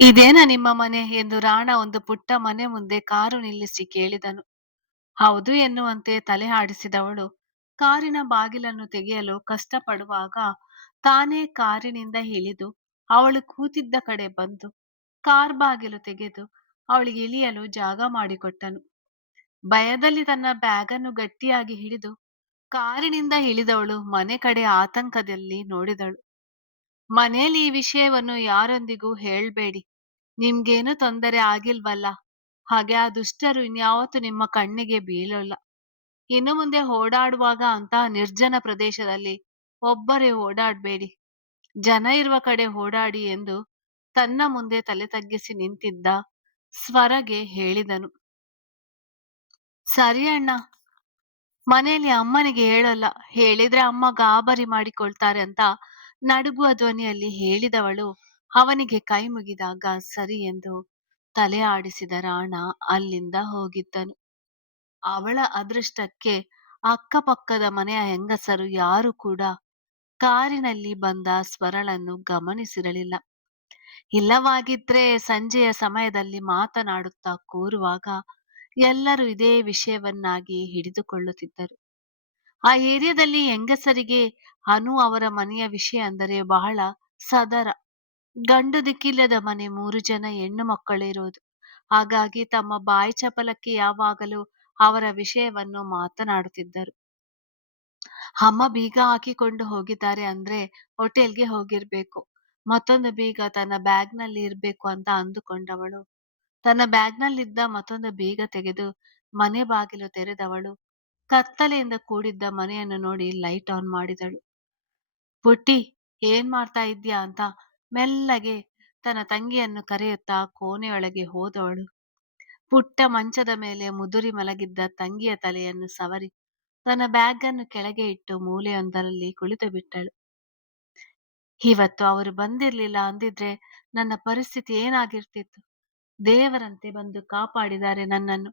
ಇದೇನಾ ನಿಮ್ಮ ಮನೆ ಎಂದು ರಾಣ ಒಂದು ಪುಟ್ಟ ಮನೆ ಮುಂದೆ ಕಾರು ನಿಲ್ಲಿಸಿ ಕೇಳಿದನು. ಹೌದು ಎನ್ನುವಂತೆ ತಲೆ ಆಡಿಸಿದವಳು ಕಾರಿನ ಬಾಗಿಲನ್ನು ತೆಗೆಯಲು ಕಷ್ಟಪಡುವಾಗ ತಾನೇ ಕಾರಿನಿಂದ ಇಳಿದು ಅವಳು ಕೂತಿದ್ದ ಕಡೆ ಬಂದು ಕಾರ್ ಬಾಗಿಲು ತೆಗೆದು ಅವಳಿಗೆ ಇಳಿಯಲು ಜಾಗ ಮಾಡಿಕೊಟ್ಟನು. ಭಯದಲ್ಲಿ ತನ್ನ ಬ್ಯಾಗನ್ನು ಗಟ್ಟಿಯಾಗಿ ಹಿಡಿದು ಕಾರಿನಿಂದ ಇಳಿದವಳು ಮನೆ ಕಡೆ ಆತಂಕದಲ್ಲಿ ನೋಡಿದಳು. ಮನೆಯಲ್ಲಿ ಈ ವಿಷಯವನ್ನು ಯಾರೊಂದಿಗೂ ಹೇಳ್ಬೇಡಿ, ನಿಮ್ಗೇನು ತೊಂದರೆ ಆಗಿಲ್ವಲ್ಲ? ಹಾಗೆ ಆ ದುಷ್ಟರು ಇನ್ಯಾವತ್ತೂ ನಿಮ್ಮ ಕಣ್ಣಿಗೆ ಬೀಳೋಲ್ಲ. ಇನ್ನು ಮುಂದೆ ಓಡಾಡುವಾಗ ಅಂತಹ ನಿರ್ಜನ ಪ್ರದೇಶದಲ್ಲಿ ಒಬ್ಬರೇ ಓಡಾಡ್ಬೇಡಿ, ಜನ ಇರುವ ಕಡೆ ಓಡಾಡಿ ಎಂದು ತನ್ನ ಮುಂದೆ ತಲೆ ತಗ್ಗಿಸಿ ನಿಂತಿದ್ದ ಸ್ವರಗೆ ಹೇಳಿದನು. ಸರಿ ಅಣ್ಣ, ಮನೆಯಲ್ಲಿ ಅಮ್ಮನಿಗೆ ಹೇಳಲ್ಲ, ಹೇಳಿದ್ರೆ ಅಮ್ಮ ಗಾಬರಿ ಮಾಡಿಕೊಳ್ತಾರೆ ಅಂತ ನಡುಗುವ ಧ್ವನಿಯಲ್ಲಿ ಹೇಳಿದವಳು ಅವನಿಗೆ ಕೈ ಮುಗಿದಾಗ ಸರಿ ಎಂದು ತಲೆ ಆಡಿಸಿದ ರಾಣ ಅಲ್ಲಿಂದ ಹೋಗಿದ್ದನು. ಅವಳ ಅದೃಷ್ಟಕ್ಕೆ ಅಕ್ಕಪಕ್ಕದ ಮನೆಯ ಹೆಂಗಸರು ಯಾರು ಕೂಡ ಕಾರಿನಲ್ಲಿ ಬಂದ ಸ್ವರಳನ್ನು ಗಮನಿಸಿರಲಿಲ್ಲ. ಇಲ್ಲವಾಗಿದ್ರೆ ಸಂಜೆಯ ಸಮಯದಲ್ಲಿ ಮಾತನಾಡುತ್ತಾ ಕೂರುವಾಗ ಎಲ್ಲರೂ ಇದೇ ವಿಷಯವನ್ನಾಗಿ ಹಿಡಿದುಕೊಳ್ಳುತ್ತಿದ್ದರು. ಆ ಏರಿಯಾದಲ್ಲಿ ಹೆಂಗಸರಿಗೆ ಅನು ಅವರ ಮನೆಯ ವಿಷಯ ಅಂದರೆ ಬಹಳ ಸದರ. ಗಂಡು ದಿಕ್ಕಿಲ್ಲದ ಮನೆ, 3 ಜನ ಹೆಣ್ಣು ಮಕ್ಕಳಿರೋದು. ಹಾಗಾಗಿ ತಮ್ಮ ಬಾಯಿ ಚಪಲಕ್ಕೆ ಯಾವಾಗಲೂ ಅವರ ವಿಷಯವನ್ನು ಮಾತನಾಡುತ್ತಿದ್ದರು. ಅಮ್ಮ ಬೀಗ ಹಾಕಿಕೊಂಡು ಹೋಗಿದ್ದಾರೆ ಅಂದ್ರೆ ಹೋಟೆಲ್ಗೆ ಹೋಗಿರ್ಬೇಕು, ಮತ್ತೊಂದು ಬೀಗ ತನ್ನ ಬ್ಯಾಗ್ನಲ್ಲಿ ಇರ್ಬೇಕು ಅಂತ ಅಂದುಕೊಂಡವಳು ತನ್ನ ಬ್ಯಾಗ್ನಲ್ಲಿದ್ದ ಮತ್ತೊಂದು ಬೀಗ ತೆಗೆದು ಮನೆ ಬಾಗಿಲು ತೆರೆದವಳು ಕತ್ತಲೆಯಿಂದ ಕೂಡಿದ್ದ ಮನೆಯನ್ನು ನೋಡಿ ಲೈಟ್ ಆನ್ ಮಾಡಿದಳು. ಪುಟ್ಟಿ, ಏನ್ ಮಾಡ್ತಾ ಇದ್ಯಾ ಅಂತ ಮೆಲ್ಲಗೆ ತನ್ನ ತಂಗಿಯನ್ನು ಕರೆಯುತ್ತಾ ಕೋಣೆಯೊಳಗೆ ಹೋದವಳು ಪುಟ್ಟ ಮಂಚದ ಮೇಲೆ ಮುದುರಿ ಮಲಗಿದ್ದ ತಂಗಿಯ ತಲೆಯನ್ನು ಸವರಿ ತನ್ನ ಬ್ಯಾಗ್ ಅನ್ನು ಕೆಳಗೆ ಇಟ್ಟು ಮೂಲೆಯೊಂದರಲ್ಲಿ ಕುಳಿತು ಬಿಟ್ಟಳು. ಇವತ್ತು ಅವರು ಬಂದಿರ್ಲಿಲ್ಲ ಅಂದಿದ್ರೆ ನನ್ನ ಪರಿಸ್ಥಿತಿ ಏನಾಗಿರ್ತಿತ್ತು? ದೇವರಂತೆ ಬಂದು ಕಾಪಾಡಿದ್ದಾರೆ ನನ್ನನ್ನು.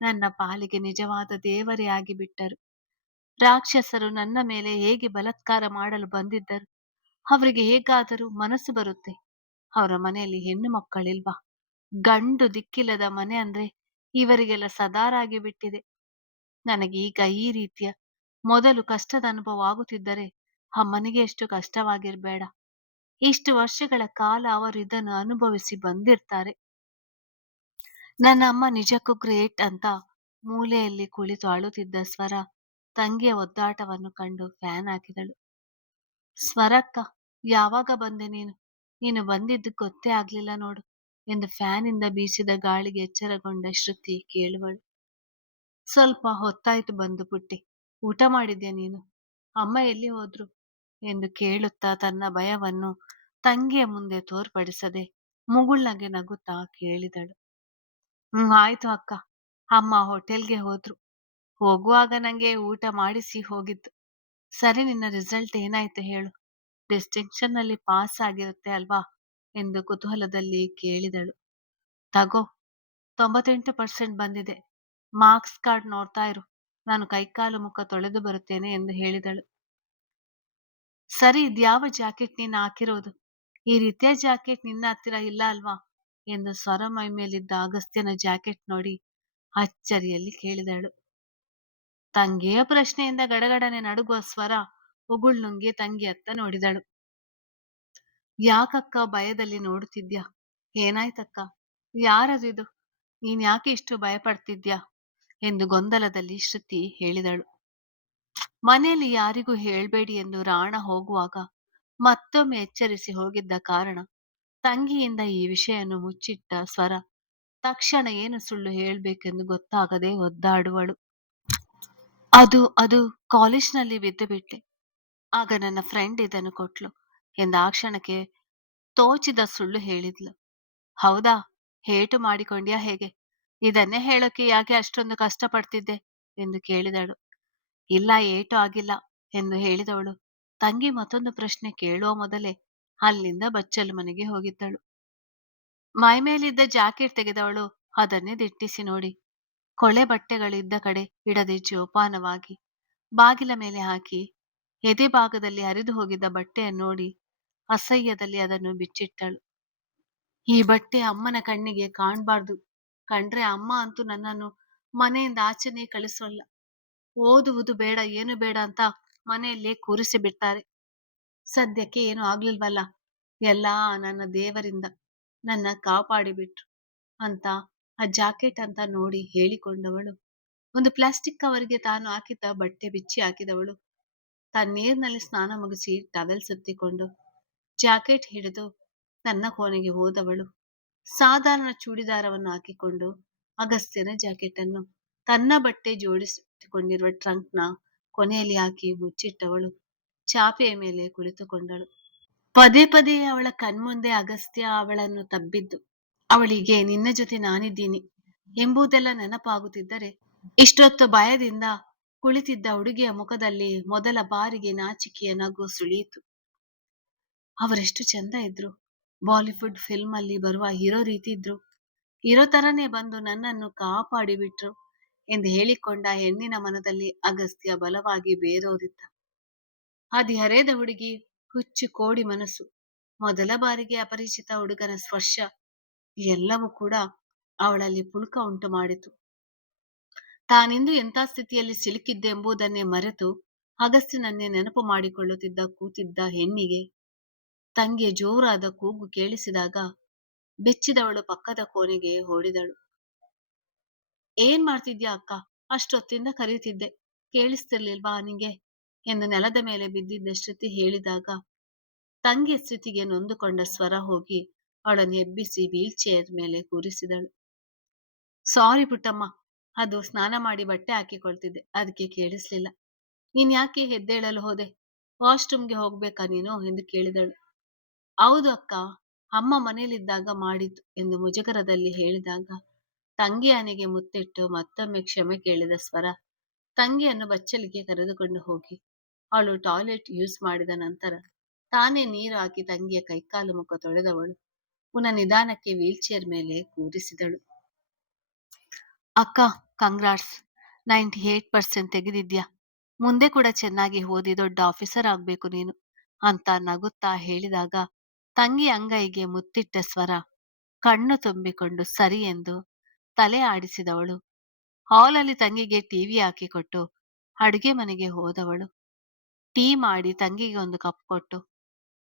ನನ್ನ ಪಾಲಿಗೆ ನಿಜವಾದ ದೇವರೇ ಆಗಿಬಿಟ್ಟರು. ರಾಕ್ಷಸರು ನನ್ನ ಮೇಲೆ ಹೇಗೆ ಬಲಾತ್ಕಾರ ಮಾಡಲು ಬಂದಿದ್ದರು? ಅವರಿಗೆ ಹೇಗಾದರೂ ಮನಸ್ಸು ಬರುತ್ತೆ. ಅವರ ಮನೆಯಲ್ಲಿ ಹೆಣ್ಣು ಮಕ್ಕಳಿಲ್ವಾ? ಗಂಡು ದಿಕ್ಕಿಲ್ಲದ ಮನೆ ಅಂದ್ರೆ ಇವರಿಗೆಲ್ಲ ಸದಾರಾಗಿ ಬಿಟ್ಟಿದೆ. ನನಗೆ ಈಗ ಈ ರೀತಿಯ ಮೊದಲು ಕಷ್ಟದ ಅನುಭವ ಆಗುತ್ತಿದ್ದರೆ ಅಮ್ಮನಿಗೆ ಎಷ್ಟು ಕಷ್ಟವಾಗಿರ್ಬೇಡ. ಇಷ್ಟು ವರ್ಷಗಳ ಕಾಲ ಅವರು ಇದನ್ನು ಅನುಭವಿಸಿ ಬಂದಿರ್ತಾರೆ. ನನ್ನ ಅಮ್ಮ ನಿಜಕ್ಕೂ ಗ್ರೇಟ್ ಅಂತ ಮೂಲೆಯಲ್ಲಿ ಕುಳಿತು ಅಳುತ್ತಿದ್ದ ಸ್ವರ ತಂಗಿಯ ಒದ್ದಾಟವನ್ನು ಕಂಡು ಫ್ಯಾನ್ ಹಾಕಿದಳು. ಸ್ವರಕ್ಕ, ಯಾವಾಗ ಬಂದೆ ನೀನು? ನೀನು ಬಂದಿದ್ದು ಗೊತ್ತೇ ಆಗ್ಲಿಲ್ಲ ನೋಡು ಎಂದು ಫ್ಯಾನಿಂದ ಬೀಸಿದ ಗಾಳಿಗೆ ಎಚ್ಚರಗೊಂಡ ಶ್ರುತಿ ಕೇಳುವಳು. ಸ್ವಲ್ಪ ಹೊತ್ತಾಯ್ತು ಬಂದು ಪುಟ್ಟಿ, ಊಟ ಮಾಡಿದ್ಯಾ ನೀನು? ಅಮ್ಮ ಎಲ್ಲಿ ಹೋದ್ರು ಎಂದು ಕೇಳುತ್ತಾ ತನ್ನ ಭಯವನ್ನು ತಂಗಿಯ ಮುಂದೆ ತೋರ್ಪಡಿಸದೆ ಮುಗುಳ್ನಗೆ ನಗುತ್ತಾ ಕೇಳಿದಳು. ಆಯ್ತು ಅಕ್ಕ, ಅಮ್ಮ ಹೋಟೆಲ್ಗೆ ಹೋದ್ರು. ಹೋಗುವಾಗ ನಂಗೆ ಊಟ ಮಾಡಿಸಿ ಹೋಗಿದ್ದು. ಸರಿ, ನಿನ್ನ ರಿಸಲ್ಟ್ ಏನಾಯ್ತು ಹೇಳು? ಡಿಸ್ಟಿಂಕ್ಷನ್ ನಲ್ಲಿ ಪಾಸ್ ಆಗಿರುತ್ತೆ ಅಲ್ವಾ ಎಂದು ಕುತೂಹಲದಲ್ಲಿ ಕೇಳಿದಳು. ತಗೋ, 98% ಬಂದಿದೆ. ಮಾರ್ಕ್ಸ್ ಕಾರ್ಡ್ ನೋಡ್ತಾ ಇರು, ನಾನು ಕೈಕಾಲು ಮುಖ ತೊಳೆದು ಬರುತ್ತೇನೆ ಎಂದು ಹೇಳಿದಳು. ಸರಿ, ಇದ್ಯಾವ ಜಾಕೆಟ್ ನೀನು ಹಾಕಿರೋದು? ಈ ರೀತಿಯ ಜಾಕೆಟ್ ನಿನ್ನ ಹತ್ತಿರ ಇಲ್ಲ ಅಲ್ವಾ ಎಂದು ಸ್ವರ ಮೈ ಮೇಲಿದ್ದ ಅಗಸ್ತ್ಯನ ಜಾಕೆಟ್ ನೋಡಿ ಅಚ್ಚರಿಯಲ್ಲಿ ಕೇಳಿದಳು. ತಂಗಿಯ ಪ್ರಶ್ನೆಯಿಂದ ಗಡಗಡನೆ ನಡುಗುವ ಸ್ವರ ಉಗುಳ್ನುಂಗಿ ತಂಗಿಯತ್ತ ನೋಡಿದಳು. ಯಾಕಕ್ಕ ಭಯದಲ್ಲಿ ನೋಡುತ್ತಿದ್ಯಾ? ಏನಾಯ್ತಕ್ಕ? ಯಾರದಿದು? ನೀನ್ ಯಾಕೆ ಇಷ್ಟು ಭಯ ಪಡ್ತಿದ್ಯಾ ಎಂದು ಗೊಂದಲದಲ್ಲಿ ಶ್ರುತಿ ಹೇಳಿದಳು. ಮನೆಯಲ್ಲಿ ಯಾರಿಗೂ ಹೇಳ್ಬೇಡಿ ಎಂದು ರಾಣ ಹೋಗುವಾಗ ಮತ್ತೊಮ್ಮೆ ಎಚ್ಚರಿಸಿ ಹೋಗಿದ್ದ ಕಾರಣ ತಂಗಿಯಿಂದ ಈ ವಿಷಯವನ್ನು ಮುಚ್ಚಿಟ್ಟ ಸ್ವರ ತಕ್ಷಣ ಏನು ಸುಳ್ಳು ಹೇಳ್ಬೇಕೆಂದು ಗೊತ್ತಾಗದೆ ಒದ್ದಾಡುವಳು. ಅದು ಅದು ಕಾಲೇಜ್ನಲ್ಲಿ ಬಿದ್ದು ಬಿಟ್ಟೆ. ಆಗ ನನ್ನ ಫ್ರೆಂಡ್ ಇದನ್ನು ಕೊಟ್ಲು ಎಂದ ಆ ಕ್ಷಣಕ್ಕೆ ತೋಚಿದ ಸುಳ್ಳು ಹೇಳಿದ್ಲು. ಹೌದಾ? ಹೇಟು ಮಾಡಿಕೊಂಡ್ಯಾ ಹೇಗೆ? ಇದನ್ನೇ ಹೇಳೋಕೆ ಯಾಕೆ ಅಷ್ಟೊಂದು ಕಷ್ಟಪಡ್ತಿದ್ದೆ ಎಂದು ಕೇಳಿದಳು. ಇಲ್ಲ, ಏಟು ಆಗಿಲ್ಲ ಎಂದು ಹೇಳಿದವಳು ತಂಗಿ ಮತ್ತೊಂದು ಪ್ರಶ್ನೆ ಕೇಳುವ ಮೊದಲೇ ಅಲ್ಲಿಂದ ಬಚ್ಚಲು ಮನೆಗೆ ಹೋಗಿದ್ದಳು. ಮೈ ಮೇಲಿದ್ದ ಜಾಕೆಟ್ ತೆಗೆದವಳು ಅದನ್ನೇ ದಿಟ್ಟಿಸಿ ನೋಡಿ ಕೊಳೆ ಬಟ್ಟೆಗಳಿದ್ದ ಕಡೆ ಇಡದೆ ಜೋಪಾನವಾಗಿ ಬಾಗಿಲ ಮೇಲೆ ಹಾಕಿ ಎದೆ ಭಾಗದಲ್ಲಿ ಹರಿದು ಹೋಗಿದ್ದ ಬಟ್ಟೆಯನ್ನು ನೋಡಿ ಅಸಹ್ಯದಲ್ಲಿ ಅದನ್ನು ಬಿಚ್ಚಿಟ್ಟಳು. ಈ ಬಟ್ಟೆ ಅಮ್ಮನ ಕಣ್ಣಿಗೆ ಕಾಣ್ಬಾರ್ದು. ಕಂಡ್ರೆ ಅಮ್ಮ ಅಂತೂ ನನ್ನನ್ನು ಮನೆಯಿಂದ ಆಚೆನೇ ಕಳಿಸೋಲ್ಲ. ಓದುವುದು ಬೇಡ, ಏನು ಬೇಡ ಅಂತ ಮನೆಯಲ್ಲೇ ಕೂರಿಸಿ ಬಿಡ್ತಾರೆ. ಸದ್ಯಕ್ಕೆ ಏನು ಆಗ್ಲಿಲ್ವಲ್ಲ, ಎಲ್ಲಾ ನನ್ನ ದೇವರಿಂದ ನನ್ನ ಕಾಪಾಡಿಬಿಟ್ರು ಅಂತ ಆ ಜಾಕೆಟ್ ಅಂತ ನೋಡಿ ಹೇಳಿಕೊಂಡವಳು ಒಂದು ಪ್ಲಾಸ್ಟಿಕ್ ಕವರ್‌ಗೆ ತಾನು ಹಾಕಿದ್ದ ಬಟ್ಟೆ ಬಿಚ್ಚಿ ಹಾಕಿದವಳು ತಣ್ಣೀರಿನಲ್ಲಿ ಸ್ನಾನ ಮುಗಿಸಿ ಟವೆಲ್ ಸುತ್ತಿಕೊಂಡು ಜಾಕೆಟ್ ಹಿಡಿದು ತನ್ನ ಕೋಣೆಗೆ ಹೋದವಳು. ಸಾಧಾರಣ ಚೂಡಿದಾರವನ್ನು ಹಾಕಿಕೊಂಡು ಅಗಸ್ತ್ಯನ ಜಾಕೆಟ್ ಅನ್ನು ತನ್ನ ಬಟ್ಟೆ ಜೋಡಿಸಿಕೊಂಡಿರುವ ಟ್ರಂಕ್‌ನ ಕೊನೆಯಲ್ಲಿ ಹಾಕಿ ಮುಚ್ಚಿಟ್ಟವಳು ಚಾಪೆಯ ಮೇಲೆ ಕುಳಿತುಕೊಂಡಳು. ಪದೇ ಪದೇ ಅವಳ ಕಣ್ಮುಂದೆ ಅಗಸ್ತ್ಯ ಅವಳನ್ನು ತಬ್ಬಿದ್ದು, ಅವಳಿಗೆ ನಿನ್ನ ಜೊತೆ ನಾನಿದ್ದೀನಿ ಎಂಬುದೆಲ್ಲ ನೆನಪಾಗುತ್ತಿದ್ದರೆ ಇಷ್ಟೊತ್ತು ಭಯದಿಂದ ಕುಳಿತಿದ್ದ ಹುಡುಗಿಯ ಮುಖದಲ್ಲಿ ಮೊದಲ ಬಾರಿಗೆ ನಾಚಿಕೆಯ ನಗು ಸುಳಿಯಿತು. ಅವರೆಷ್ಟು ಚಂದ ಇದ್ರು. ಬಾಲಿವುಡ್ ಫಿಲ್ಮ್ ಅಲ್ಲಿ ಬರುವ ಹೀರೋ ರೀತಿ ಇದ್ರು. ಹೀರೋ ತರನೇ ಬಂದು ನನ್ನನ್ನು ಕಾಪಾಡಿಬಿಟ್ರು ಎಂದು ಹೇಳಿಕೊಂಡ ಹೆಣ್ಣಿನ ಮನದಲ್ಲಿ ಅಗಸ್ತ್ಯ ಬಲವಾಗಿ ಬೇರೂರಿದ್ದ. ಹದಿಹರೆಯದ ಹುಡುಗಿ, ಹುಚ್ಚು ಕೋಡಿ ಮನಸ್ಸು, ಮೊದಲ ಬಾರಿಗೆ ಅಪರಿಚಿತ ಹುಡುಗನ ಸ್ಪರ್ಶ ಎಲ್ಲವೂ ಕೂಡ ಅವಳಲ್ಲಿ ಪುಳಕ ಉಂಟು ಮಾಡಿತು. ತಾನಿಂದು ಎಂಥ ಸ್ಥಿತಿಯಲ್ಲಿ ಸಿಲುಕಿದ್ದೆ ಎಂಬುದನ್ನೇ ಮರೆತು ಅಗಸ್ತ್ಯನನ್ನೇ ನೆನಪು ಮಾಡಿಕೊಳ್ಳುತ್ತಿದ್ದ ಕೂತಿದ್ದ ಹೆಣ್ಣಿಗೆ ತಂಗಿಯ ಜೋರಾದ ಕೂಗು ಕೇಳಿಸಿದಾಗ ಬೆಚ್ಚಿದವಳು ಪಕ್ಕದ ಕೋಣೆಗೆ ಓಡಿದಳು. ಏನ್ ಮಾಡ್ತಿದ್ಯಾ ಅಕ್ಕ? ಅಷ್ಟೊತ್ತಿಂದ ಕರೀತಿದ್ದೆ, ಕೇಳಿಸ್ತಿರ್ಲಿಲ್ವಾ ನಿಂಗೆ ಎಂದು ನೆಲದ ಮೇಲೆ ಬಿದ್ದಿದ್ದ ಶ್ರುತಿ ಹೇಳಿದಾಗ ತಂಗಿಯ ಸ್ಥಿತಿಗೆ ನೊಂದುಕೊಂಡ ಸ್ವರ ಹೋಗಿ ಅವಳನ್ನು ಎಬ್ಬಿಸಿ ವೀಲ್ ಚೇರ್ ಮೇಲೆ ಕೂರಿಸಿದಳು. ಸಾರಿ ಪುಟ್ಟಮ್ಮ, ಅದು ಸ್ನಾನ ಮಾಡಿ ಬಟ್ಟೆ ಹಾಕಿಕೊಳ್ತಿದ್ದೆ, ಅದಕ್ಕೆ ಕೇಳಿಸ್ಲಿಲ್ಲ. ನೀನ್ ಯಾಕೆ ಎದ್ದೇಳಲು ಹೋದೆ? ವಾಶ್ರೂಮ್ಗೆ ಹೋಗ್ಬೇಕಾ ನೀನು ಎಂದು ಕೇಳಿದಳು. ಹೌದು ಅಕ್ಕ, ಅಮ್ಮ ಮನೇಲಿದ್ದಾಗ ಮಾಡಿದ್ದು ಎಂದು ಮುಜುಗರದಲ್ಲಿ ಹೇಳಿದಾಗ ತಂಗಿ ಹಣೆಗೆ ಮುತ್ತಿಟ್ಟು ಮತ್ತೊಮ್ಮೆ ಕ್ಷಮೆ ಕೇಳಿದ ಸ್ವರ ತಂಗಿಯನ್ನು ಬಚ್ಚಲಿಗೆ ಕರೆದುಕೊಂಡು ಹೋಗಿ ಅವಳು ಟಾಯ್ಲೆಟ್ ಯೂಸ್ ಮಾಡಿದ ನಂತರ ತಾನೇ ನೀರು ಹಾಕಿ ತಂಗಿಯ ಕೈಕಾಲು ಮುಖ ತೊಳೆದವಳು ಪುನಃ ನಿಧಾನಕ್ಕೆ ವೀಲ್ ಚೇರ್ ಮೇಲೆ ಕೂರಿಸಿದಳು. ಅಕ್ಕ, ಕಂಗ್ರಾಟ್ಸ್, 98% ತೆಗೆದಿದ್ಯಾ. ಮುಂದೆ ಕೂಡ ಚೆನ್ನಾಗಿ ಓದಿ ದೊಡ್ಡ ಆಫೀಸರ್ ಆಗ್ಬೇಕು ನೀನು ಅಂತ ನಗುತ್ತಾ ಹೇಳಿದಾಗ ತಂಗಿ ಅಂಗೈಗೆ ಮುತ್ತಿಟ್ಟ ಸ್ವರ ಕಣ್ಣು ತುಂಬಿಕೊಂಡು ಸರಿ ಎಂದು ತಲೆ ಆಡಿಸಿದವಳು ಹಾಲಲ್ಲಿ ತಂಗಿಗೆ ಟಿವಿ ಹಾಕಿಕೊಟ್ಟು ಅಡುಗೆ ಮನೆಗೆ ಹೋದವಳು. ಟೀ ಮಾಡಿ ತಂಗಿಗೆ ಒಂದು ಕಪ್ ಕೊಟ್ಟು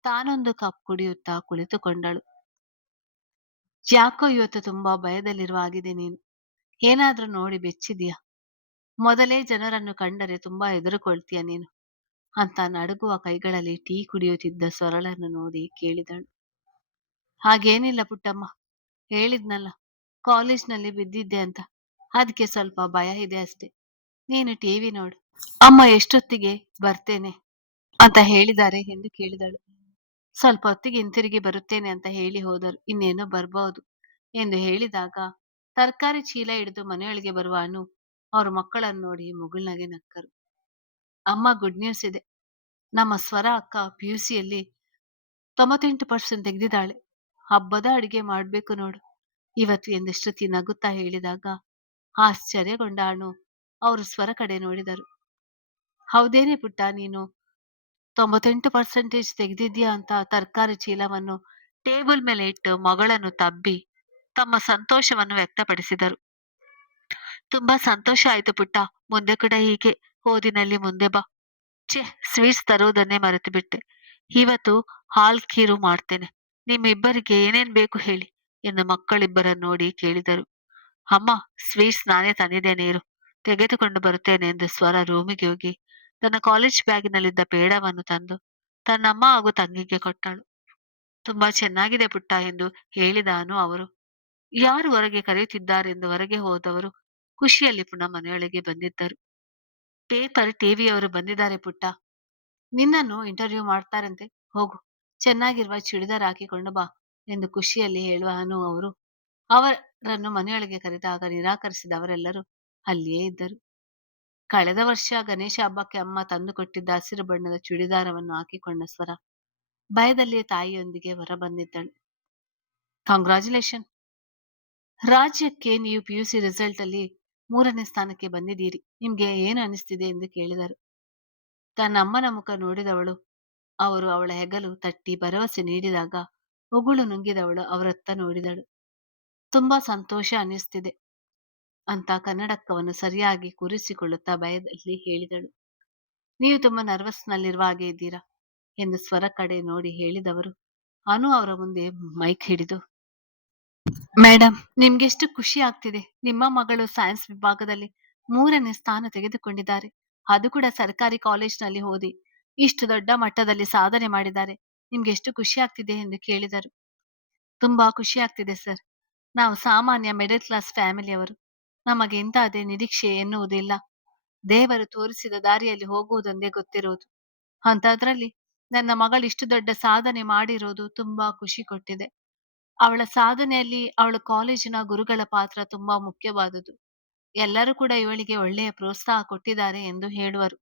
ತಾನೊಂದು ಕಪ್ ಕುಡಿಯುತ್ತಾ ಕುಳಿತುಕೊಂಡಳು. ಯಾಕೋ ಇವತ್ತು ತುಂಬಾ ಭಯದಲ್ಲಿರುವ ಆಗಿದೆ ನೀನು. ಏನಾದ್ರೂ ನೋಡಿ ಬೆಚ್ಚಿದ್ಯಾ? ಮೊದಲೇ ಜನರನ್ನು ಕಂಡರೆ ತುಂಬಾ ಹೆದರುಕೊಳ್ತೀಯ ನೀನು ಅಂತ ನಡುಗುವ ಕೈಗಳಲ್ಲಿ ಟೀ ಕುಡಿಯುತ್ತಿದ್ದ ಸೊರಳನ್ನು ನೋಡಿ ಕೇಳಿದಳು. ಹಾಗೇನಿಲ್ಲ ಪುಟ್ಟಮ್ಮ, ಹೇಳಿದ್ನಲ್ಲ ಕಾಲೇಜ್ನಲ್ಲಿ ಬಿದ್ದಿದ್ದೆ ಅಂತ, ಅದಕ್ಕೆ ಸ್ವಲ್ಪ ಭಯ ಇದೆ ಅಷ್ಟೆ. ನೀನು ಟಿವಿ ನೋಡು, ಅಮ್ಮ ಎಷ್ಟೊತ್ತಿಗೆ ಬರ್ತೇನೆ ಅಂತ ಹೇಳಿದ್ದಾರೆ ಎಂದು ಕೇಳಿದಳು. ಸ್ವಲ್ಪ ಹೊತ್ತಿಗೆ ಹಿಂತಿರುಗಿ ಬರುತ್ತೇನೆ ಅಂತ ಹೇಳಿ ಹೋದರು, ಇನ್ನೇನೋ ಬರ್ಬಹುದು ಎಂದು ಹೇಳಿದಾಗ ತರಕಾರಿ ಚೀಲ ಹಿಡಿದು ಮನೆಯೊಳಗೆ ಬರುವ ಅನು ಅವ್ರ ಮಕ್ಕಳನ್ನು ನೋಡಿ ಮುಗುಳ್ನಗೆ ನಕ್ಕರು. ಅಮ್ಮ, ಗುಡ್ ನ್ಯೂಸ್ ಇದೆ. ನಮ್ಮ ಸ್ವರ ಅಕ್ಕ PUCಯಲ್ಲಿ 98% ತೆಗೆದಿದ್ದಾಳೆ. ಹಬ್ಬದ ಅಡಿಗೆ ಮಾಡ್ಬೇಕು ನೋಡು ಇವತ್ತು ಎಂದು ಶ್ರುತಿ ನಗುತ್ತಾ ಹೇಳಿದಾಗ ಆಶ್ಚರ್ಯಗೊಂಡ ಅನು ಅವರು ಸ್ವರ ಕಡೆ ನೋಡಿದರು. ಹೌದೇನೆ ಪುಟ್ಟ, ನೀನು 98% ತೆಗೆದಿದ್ಯಾ ಅಂತ ತರಕಾರಿ ಚೀಲವನ್ನು ಟೇಬಲ್ ಮೇಲೆ ಇಟ್ಟು ಮಗಳನ್ನು ತಬ್ಬಿ ತಮ್ಮ ಸಂತೋಷವನ್ನು ವ್ಯಕ್ತಪಡಿಸಿದರು. ತುಂಬಾ ಸಂತೋಷ ಆಯ್ತು ಪುಟ್ಟ, ಮುಂದೆ ಕೂಡ ಹೀಗೆ ಓದಿನಲ್ಲಿ ಮುಂದೆ ಬಾ. ಛೆ, ಸ್ವೀಟ್ಸ್ ತರುವುದನ್ನೇ ಮರೆತು ಬಿಟ್ಟೆ. ಇವತ್ತು ಹಾಲ್ ಖೀರು ಮಾಡ್ತೇನೆ. ನಿಮ್ಮಿಬ್ಬರಿಗೆ ಏನೇನ್ ಬೇಕು ಹೇಳಿ ಎಂದು ಮಕ್ಕಳಿಬ್ಬರನ್ನು ನೋಡಿ ಕೇಳಿದರು. ಅಮ್ಮ, ಸ್ವೀಟ್ಸ್ ನಾನೇ ತಂದಿದ್ದೇನೆ ಇರು, ತೆಗೆದುಕೊಂಡು ಬರುತ್ತೇನೆ ಎಂದು ಸ್ವರ ರೂಮಿಗೆ ಹೋಗಿ ತನ್ನ ಕಾಲೇಜ್ ಬ್ಯಾಗಿನಲ್ಲಿದ್ದ ಪೇಡವನ್ನು ತಂದು ತನ್ನಮ್ಮ ಹಾಗೂ ತಂಗಿಗೆ ಕೊಟ್ಟಳು. ತುಂಬಾ ಚೆನ್ನಾಗಿದೆ ಪುಟ್ಟ ಎಂದು ಹೇಳಿದಾನು ಅವರು. ಯಾರು ಹೊರಗೆ ಕರೆಯುತ್ತಿದ್ದಾರೆಂದು ಹೊರಗೆ ಹೋದವರು ಖುಷಿಯಲ್ಲಿ ಪುನಃ ಮನೆಯೊಳಗೆ ಬಂದಿದ್ದರು. ಪೇಪರ್ ಟಿವಿಯವರು ಬಂದಿದ್ದಾರೆ ಪುಟ್ಟ, ನಿನ್ನನ್ನು ಇಂಟರ್ವ್ಯೂ ಮಾಡ್ತಾರಂತೆ, ಹೋಗು, ಚೆನ್ನಾಗಿರುವ ಚೂಡಿದಾರ್ ಹಾಕಿಕೊಂಡು ಬಾ ಎಂದು ಖುಷಿಯಲ್ಲಿ ಹೇಳುವ ಅನು ಅವರು ಅವರನ್ನು ಮನೆಯೊಳಗೆ ಕರೆದಾಗ ನಿರಾಕರಿಸಿದವರೆಲ್ಲರೂ ಅಲ್ಲಿಯೇ ಇದ್ದರು. ಕಳೆದ ವರ್ಷ ಗಣೇಶ ಹಬ್ಬಕ್ಕೆ ಅಮ್ಮ ತಂದುಕೊಟ್ಟಿದ್ದ ಹಸಿರು ಬಣ್ಣದ ಚೂಡಿದಾರವನ್ನು ಹಾಕಿಕೊಂಡ ಸ್ವರ ಭಯದಲ್ಲಿಯೇ ತಾಯಿಯೊಂದಿಗೆ ಹೊರ ಬಂದಿದ್ದಳು. ಕಂಗ್ರಾಚ್ಯುಲೇಷನ್, ರಾಜ್ಯಕ್ಕೆ ನೀವು PUC ರಿಸಲ್ಟ್ ಅಲ್ಲಿ 3ನೇ ಸ್ಥಾನಕ್ಕೆ ಬಂದಿದ್ದೀರಿ. ನಿಮ್ಗೆ ಏನು ಅನಿಸ್ತಿದೆ ಎಂದು ಕೇಳಿದರು. ತನ್ನ ಅಮ್ಮನ ಮುಖ ನೋಡಿದವಳು ಅವರು ಅವಳ ಹೆಗಲು ತಟ್ಟಿ ಭರವಸೆ ನೀಡಿದಾಗ ಉಗುಳು ನುಂಗಿದವಳು ಅವರತ್ತ ನೋಡಿದಳು. ತುಂಬಾ ಸಂತೋಷ ಅನ್ನಿಸ್ತಿದೆ ಅಂತ ಕನ್ನಡಕವನ್ನು ಸರಿಯಾಗಿ ಕೂರಿಸಿಕೊಳ್ಳುತ್ತಾ ಭಯದಲ್ಲಿ ಹೇಳಿದಳು. ನೀವು ತುಂಬಾ ನರ್ವಸ್ನಲ್ಲಿರುವ ಹಾಗೆ ಇದ್ದೀರಾ ಎಂದು ಸ್ವರ ಕಡೆ ನೋಡಿ ಹೇಳಿದವರು ಅನು ಅವರ ಮುಂದೆ ಮೈಕ್ ಹಿಡಿದು, ಮೇಡಮ್, ನಿಮ್ಗೆಷ್ಟು ಖುಷಿ ಆಗ್ತಿದೆ. ನಿಮ್ಮ ಮಗಳು ಸೈನ್ಸ್ ವಿಭಾಗದಲ್ಲಿ 3ನೇ ಸ್ಥಾನ ತೆಗೆದುಕೊಂಡಿದ್ದಾರೆ. ಅದು ಕೂಡ ಸರ್ಕಾರಿ ಕಾಲೇಜ್ನಲ್ಲಿ ಓದಿ ಇಷ್ಟು ದೊಡ್ಡ ಮಟ್ಟದಲ್ಲಿ ಸಾಧನೆ ಮಾಡಿದ್ದಾರೆ. ನಿಮ್ಗೆ ಎಷ್ಟು ಖುಷಿ ಆಗ್ತಿದೆ ಎಂದು ಕೇಳಿದರು. ತುಂಬಾ ಖುಷಿ ಆಗ್ತಿದೆ ಸರ್. ನಾವು ಸಾಮಾನ್ಯ ಮಿಡಲ್ ಕ್ಲಾಸ್ ಫ್ಯಾಮಿಲಿಯವರು. ನಮಗೆ ಇಂತಹದೇ ನಿರೀಕ್ಷೆ ಎನ್ನುವುದಿಲ್ಲ. ದೇವರು ತೋರಿಸಿದ ದಾರಿಯಲ್ಲಿ ಹೋಗುವುದೊಂದೇ ಗೊತ್ತಿರುವುದು. ಅಂತದ್ರಲ್ಲಿ ನನ್ನ ಮಗಳು ಇಷ್ಟು ದೊಡ್ಡ ಸಾಧನೆ ಮಾಡಿರೋದು ತುಂಬಾ ಖುಷಿ ಕೊಟ್ಟಿದೆ. ಅವಳ ಸಾಧನೆಯಲ್ಲಿ ಅವಳ ಕಾಲೇಜಿನ ಗುರುಗಳ ಪಾತ್ರ ತುಂಬಾ ಮುಖ್ಯವಾದುದು. ಎಲ್ಲರೂ ಕೂಡ ಇವಳಿಗೆ ಒಳ್ಳೆಯ ಪ್ರೋತ್ಸಾಹ ಕೊಟ್ಟಿದ್ದಾರೆ ಎಂದು ಹೇಳುವರು.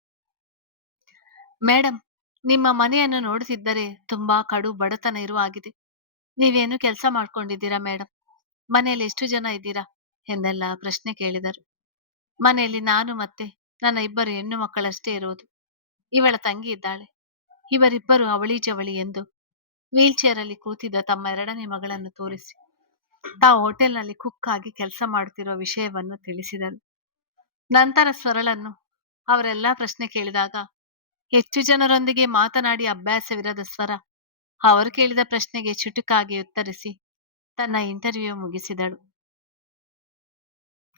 ಮೇಡಮ್, ನಿಮ್ಮ ಮನೆಯನ್ನು ನೋಡುತ್ತಿದ್ದರೆ ತುಂಬಾ ಕಡು ಬಡತನ ಇರುವ ಹಾಗಿದೆ. ನೀವೇನು ಕೆಲಸ ಮಾಡ್ಕೊಂಡಿದ್ದೀರಾ ಮೇಡಮ್? ಮನೆಯಲ್ಲಿ ಎಷ್ಟು ಜನ ಇದ್ದೀರಾ ಎಂದೆಲ್ಲ ಪ್ರಶ್ನೆ ಕೇಳಿದರು. ಮನೆಯಲ್ಲಿ ನಾನು ಮತ್ತೆ ನನ್ನ 2 ಹೆಣ್ಣು ಮಕ್ಕಳಷ್ಟೇ ಇರುವುದು. ಇವಳ ತಂಗಿ ಇದ್ದಾಳೆ. ಇವರಿಬ್ಬರು ಅವಳಿ ಜವಳಿ ಎಂದು ವೀಲ್ ಚೇರ್ ಅಲ್ಲಿ ಕೂತಿದ್ದ ತಮ್ಮ 2ನೇ ಮಗಳನ್ನು ತೋರಿಸಿ ತಾವು ಹೋಟೆಲ್ನಲ್ಲಿ ಕುಕ್ ಆಗಿ ಕೆಲಸ ಮಾಡುತ್ತಿರುವ ವಿಷಯವನ್ನು ತಿಳಿಸಿದರು. ನಂತರ ಸ್ವರಳನ್ನು ಅವರೆಲ್ಲಾ ಪ್ರಶ್ನೆ ಕೇಳಿದಾಗ ಹೆಚ್ಚು ಜನರೊಂದಿಗೆ ಮಾತನಾಡಿ ಅಭ್ಯಾಸವಿರದ ಸ್ವರ ಅವರು ಕೇಳಿದ ಪ್ರಶ್ನೆಗೆ ಚುಟುಕಾಗಿ ಉತ್ತರಿಸಿ ತನ್ನ ಇಂಟರ್ವ್ಯೂ ಮುಗಿಸಿದಳು.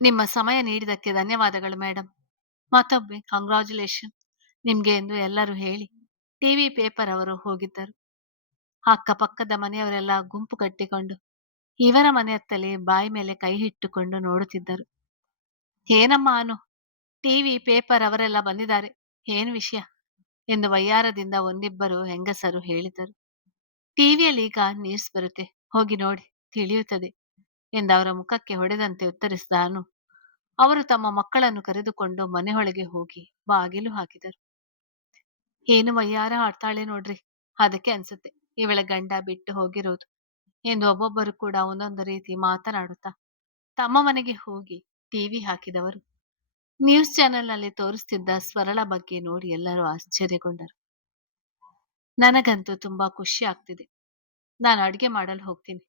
ನಿಮ್ಮ ಸಮಯ ನೀಡಿದಕ್ಕೆ ಧನ್ಯವಾದಗಳು ಮೇಡಮ್. ಮತ್ತೊಮ್ಮೆ ಕಂಗ್ರಾಚ್ಯುಲೇಷನ್ ನಿಮ್ಗೆ ಎಂದು ಎಲ್ಲರೂ ಹೇಳಿ ಟಿವಿ ಪೇಪರ್ ಅವರು ಹೋಗಿದ್ದರು. ಅಕ್ಕಪಕ್ಕದ ಮನೆಯವರೆಲ್ಲ ಗುಂಪು ಕಟ್ಟಿಕೊಂಡು ಇವರ ಮನೆಯತ್ತಲೇ ಬಾಯಿ ಮೇಲೆ ಕೈ ಇಟ್ಟುಕೊಂಡು ನೋಡುತ್ತಿದ್ದರು. ಏನಮ್ಮ ಅನು, ಟಿವಿ ಪೇಪರ್ ಅವರೆಲ್ಲ ಬಂದಿದ್ದಾರೆ, ಏನ್ ವಿಷಯ ಎಂದು ವಯ್ಯಾರದಿಂದ ಒಂದಿಬ್ಬರು ಹೆಂಗಸರು ಹೇಳಿದರು. ಟಿವಿಯಲ್ಲಿ ಈಗ ನ್ಯೂಸ್ ಬರುತ್ತೆ, ಹೋಗಿ ನೋಡಿ ತಿಳಿಯುತ್ತದೆ ಎಂದವರ ಮುಖಕ್ಕೆ ಹೊಡೆದಂತೆ ಉತ್ತರಿಸಿದ ಅನು ಅವರು ತಮ್ಮ ಮಕ್ಕಳನ್ನು ಕರೆದುಕೊಂಡು ಮನೆಯೊಳಗೆ ಹೋಗಿ ಬಾಗಿಲು ಹಾಕಿದರು. ಏನು ವಯ್ಯಾರ ಆಡ್ತಾಳೆ ನೋಡ್ರಿ, ಅದಕ್ಕೆ ಅನ್ಸುತ್ತೆ ಇವಳ ಗಂಡ ಬಿಟ್ಟು ಹೋಗಿರೋದು ಎಂದು ಒಬ್ಬೊಬ್ಬರು ಕೂಡ ಒಂದೊಂದು ರೀತಿ ಮಾತನಾಡುತ್ತಾ ತಮ್ಮ ಮನೆಗೆ ಹೋಗಿ ಟಿವಿ ಹಾಕಿದವರು ನ್ಯೂಸ್ ಚಾನೆಲ್ನಲ್ಲಿ ತೋರಿಸ್ತಿದ್ದ ಸ್ವರಳ ಬಗ್ಗೆ ನೋಡಿ ಎಲ್ಲರೂ ಆಶ್ಚರ್ಯಗೊಂಡರು. ನನಗಂತೂ ತುಂಬಾ ಖುಷಿ ಆಗ್ತಿದೆ. ನಾನು ಅಡುಗೆ ಮಾಡಲು ಹೋಗ್ತೀನಿ.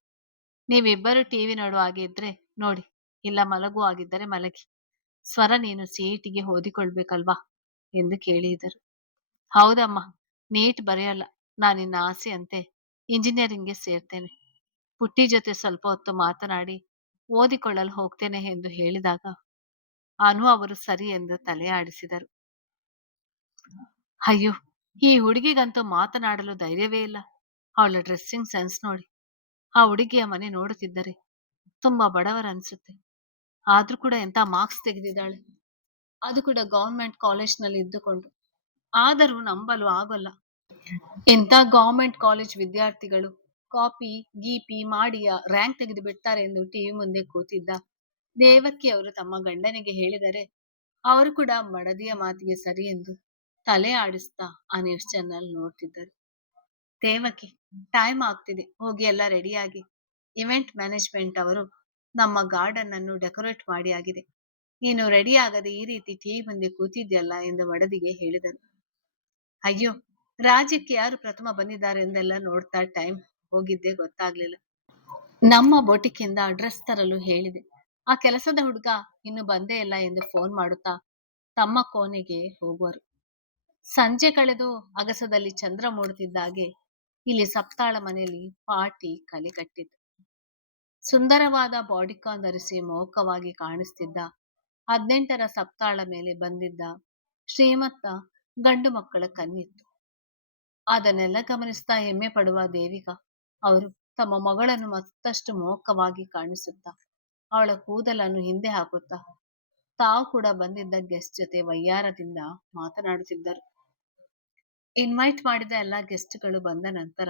ನೀವಿಬ್ಬರು ಟಿವಿ ನೋಡುವ ಹಾಗೆ ಇದ್ರೆ ನೋಡಿ, ಇಲ್ಲ ಮಲಗುವ ಹಾಗಿದ್ದರೆ ಮಲಗಿ. ಸ್ವರ ನೀನು ಸಿಇಟಿಗೆ ಓದಿಕೊಳ್ಬೇಕಲ್ವಾ ಎಂದು ಕೇಳಿದರು. ಹೌದಮ್ಮ, ನೀಟ್ ಬರೆಯಲ್ಲ. ನಾನಿನ್ನ ಆಸೆಯಂತೆ ಇಂಜಿನಿಯರಿಂಗ್ಗೆ ಸೇರ್ತೇನೆ. ಪುಟ್ಟಿ ಜೊತೆ ಸ್ವಲ್ಪ ಹೊತ್ತು ಮಾತನಾಡಿ ಓದಿಕೊಳ್ಳಲು ಹೋಗ್ತೇನೆ ಎಂದು ಹೇಳಿದಾಗ ಅನು ಅವರು ಸರಿ ಎಂದು ತಲೆ ಆಡಿಸಿದರು. ಅಯ್ಯೋ, ಈ ಹುಡುಗಿಗಂತೂ ಮಾತನಾಡಲು ಧೈರ್ಯವೇ ಇಲ್ಲ. ಅವಳ ಡ್ರೆಸ್ಸಿಂಗ್ ಸೆನ್ಸ್ ನೋಡಿ. ಆ ಹುಡುಗಿಯ ಮನೆ ನೋಡುತ್ತಿದ್ದರೆ ತುಂಬಾ ಬಡವರ ಅನ್ಸುತ್ತೆ. ಆದ್ರೂ ಕೂಡ ಎಂತ ಮಾರ್ಕ್ಸ್ ತೆಗೆದಿದ್ದಾಳೆ, ಅದು ಕೂಡ ಗವರ್ಮೆಂಟ್ ಕಾಲೇಜ್ನಲ್ಲಿ ಇದ್ದುಕೊಂಡು. ಆದರೂ ನಂಬಲು ಆಗೋಲ್ಲ. ಎಂತ ಗವರ್ಮೆಂಟ್ ಕಾಲೇಜ್ ವಿದ್ಯಾರ್ಥಿಗಳು ಕಾಪಿ ಗೀಪಿ ಮಾಡಿ ರ್ಯಾಂಕ್ ತೆಗೆದು ಬಿಡ್ತಾರೆ ಎಂದು ಟಿವಿ ಮುಂದೆ ಕೂತಿದ್ದ ದೇವಕ್ಕಿ ಅವರು ತಮ್ಮ ಗಂಡನಿಗೆ ಹೇಳಿದರೆ ಅವರು ಕೂಡ ಮಡದಿಯ ಮಾತಿಗೆ ಸರಿ ಎಂದು ತಲೆ ಆಡಿಸ್ತಾ ಆ ನ್ಯೂಸ್ ಚಾನೆಲ್ ನೋಡ್ತಿದ್ದರು. ದೇವಕ್ಕಿ, ಟೈಮ್ ಆಗ್ತಿದೆ, ಹೋಗಿ ಎಲ್ಲ ರೆಡಿಯಾಗಿ. ಇವೆಂಟ್ ಮ್ಯಾನೇಜ್ಮೆಂಟ್ ಅವರು ನಮ್ಮ ಗಾರ್ಡನ್ ಅನ್ನು ಡೆಕೋರೇಟ್ ಮಾಡಿ ಆಗಿದೆ. ನೀನು ರೆಡಿ ಆಗದೆ ಈ ರೀತಿ ಟಿವಿ ಮುಂದೆ ಕೂತಿದ್ಯಲ್ಲ ಎಂದು ಮಡದಿಗೆ ಹೇಳಿದರು. ಅಯ್ಯೋ, ರಾಜ್ಯಕ್ಕೆ ಯಾರು ಪ್ರಥಮ ಬಂದಿದ್ದಾರೆ ಎಂದೆಲ್ಲ ನೋಡ್ತಾ ಟೈಮ್ ಹೋಗಿದ್ದೆ ಗೊತ್ತಾಗ್ಲಿಲ್ಲ. ನಮ್ಮ ಬೋಟಿಕ್ಕಿಂದ ಡ್ರೆಸ್ ತರಲು ಹೇಳಿದೆ. ಆ ಕೆಲಸದ ಹುಡುಗ ಇನ್ನು ಬಂದೇ ಇಲ್ಲ ಎಂದು ಫೋನ್ ಮಾಡುತ್ತಾ ತಮ್ಮ ಕೋಣೆಗೆ ಹೋಗುವರು. ಸಂಜೆ ಕಳೆದು ಅಗಸದಲ್ಲಿ ಚಂದ್ರ ಮೂಡುತ್ತಿದ್ದಾಗೆ ಇಲ್ಲಿ ಸಪ್ತಾಳ ಮನೆಯಲ್ಲಿ ಪಾರ್ಟಿ ಕಟ್ಟಿತು. ಸುಂದರವಾದ ಬಾಡಿಕಾನ್ ಧರಿಸಿ ಮೋಹಕವಾಗಿ ಕಾಣಿಸ್ತಿದ್ದ 18ರ ಸಪ್ತಾಳ ಮೇಲೆ ಬಂದಿದ್ದ ಶ್ರೀಮಂತ ಗಂಡು ಮಕ್ಕಳ ಕಣ್ಣಿತ್ತು. ಅದನ್ನೆಲ್ಲ ಗಮನಿಸ್ತಾ ಹೆಮ್ಮೆ ಪಡುವ ದೇವಿಕಾ ಅವರು ತಮ್ಮ ಮಗಳನ್ನು ಮತ್ತಷ್ಟು ಮೋಹಕವಾಗಿ ಕಾಣಿಸುತ್ತಾ ಅವಳ ಕೂದಲನ್ನು ಹಿಂದೆ ಹಾಕುತ್ತಾ ತಾವು ಕೂಡ ಬಂದಿದ್ದ ಗೆಸ್ಟ್ ಜೊತೆ ವಯ್ಯಾರದಿಂದ ಮಾತನಾಡುತ್ತಿದ್ದರು. ಇನ್ವೈಟ್ ಮಾಡಿದ ಎಲ್ಲ ಗೆಸ್ಟ್ಗಳು ಬಂದ ನಂತರ